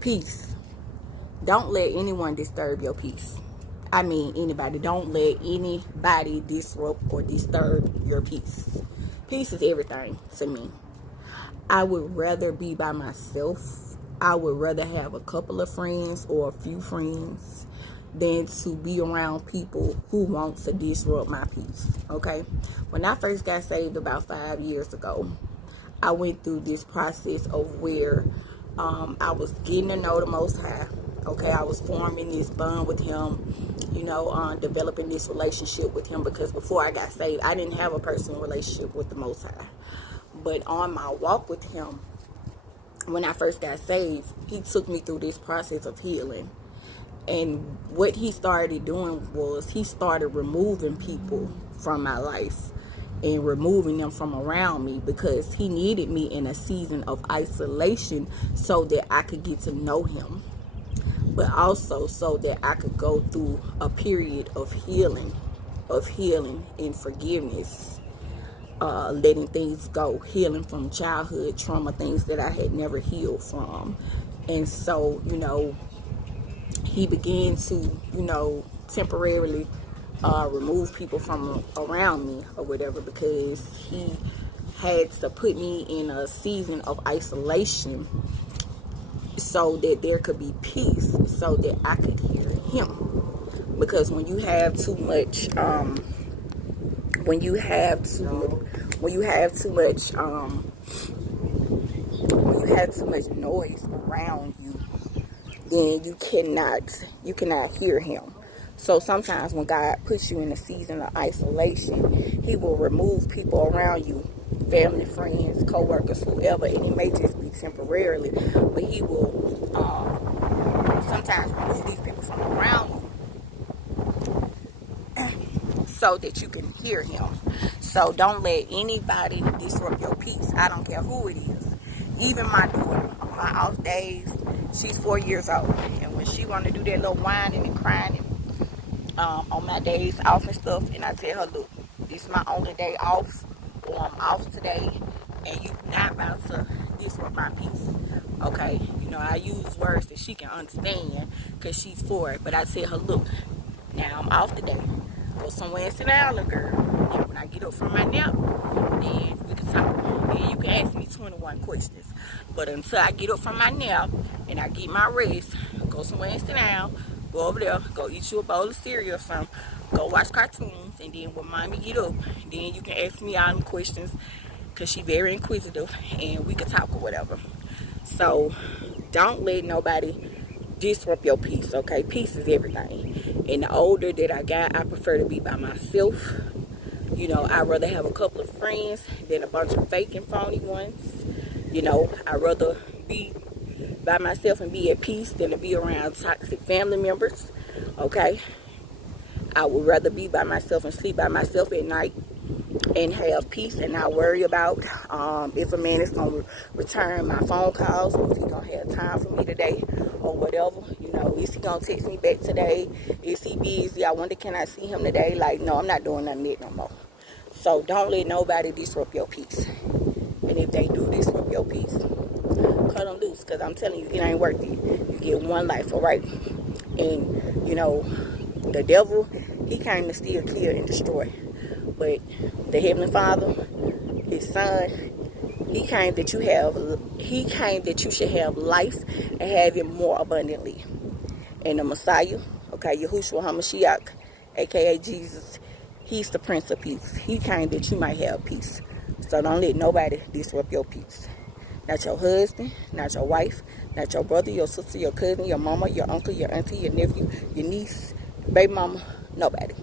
Peace. Don't let anyone disturb your peace. I mean, anybody. Don't let anybody disrupt or disturb your peace. Peace is everything to me. I would rather be by myself. I would rather have a couple of friends or a few friends than to be around people who want to disrupt my peace. Okay? When I first got saved about 5 years ago, I went through this process of where I was getting to know the Most High. Okay, I was forming this bond with Him, developing this relationship with Him, because before I got saved, I didn't have a personal relationship with the Most High. But on my walk with Him, when I first got saved, He took me through this process of healing. And what He started doing was He started removing people from my life and removing them from around me, because He needed me in a season of isolation so that I could get to know Him, but also so that I could go through a period of healing and forgiveness, letting things go, healing from childhood trauma, things that I had never healed from. And so, He began to, temporarily remove people from around me or whatever, because He had to put me in a season of isolation so that there could be peace, so that I could hear Him. Because when you have too much noise around you, then you cannot hear Him. So sometimes when God puts you in a season of isolation, He will remove people around you, family, friends, co-workers, whoever, and it may just be temporarily, but He will sometimes remove these people from around you so that you can hear Him. So don't let anybody disrupt your peace. I don't care who it is. Even my daughter, on my off days, she's 4 years old, and when she want to do that little whining and crying on my days off and stuff, and I tell her, look, this is my only day off, or I'm off today, and you're not about to disrupt my peace. Okay, I use words that she can understand because she's 4, but I tell her, look, now I'm off today, go somewhere and sit down, little girl. And when I get up from my nap, then we can talk. Then you can ask me 21 questions. But until I get up from my nap and I get my rest, go somewhere and sit down, go over there, go eat you a bowl of cereal or something, go watch cartoons, and then when mommy get up, then you can ask me all them questions, because she very inquisitive, and we can talk or whatever. So don't let nobody disrupt your peace, okay? Peace is everything. And the older that I got, I prefer to be by myself. I'd rather have a couple of friends than a bunch of fake and phony ones. I'd rather be by myself and be at peace than to be around toxic family members, okay? I would rather be by myself and sleep by myself at night and have peace and not worry about if a man is going to return my phone calls, or if he's going to have time for me today or whatever. Is he going to text me back today? Is he busy? I wonder, can I see him today? Like, no, I'm not doing nothing that no more. So don't let nobody disrupt your peace. And if they do disrupt your peace, cut them loose, because I'm telling you, it ain't worth it. You get one life, all right? And, the devil, he came to steal, kill, and destroy. But the Heavenly Father, His Son, He came that you should have life and have it more abundantly. And the Messiah, okay, Yahushua HaMashiach, aka Jesus, He's the Prince of Peace. He came that you might have peace. So don't let nobody disrupt your peace. Not your husband, not your wife, not your brother, your sister, your cousin, your mama, your uncle, your auntie, your nephew, your niece, baby mama, nobody.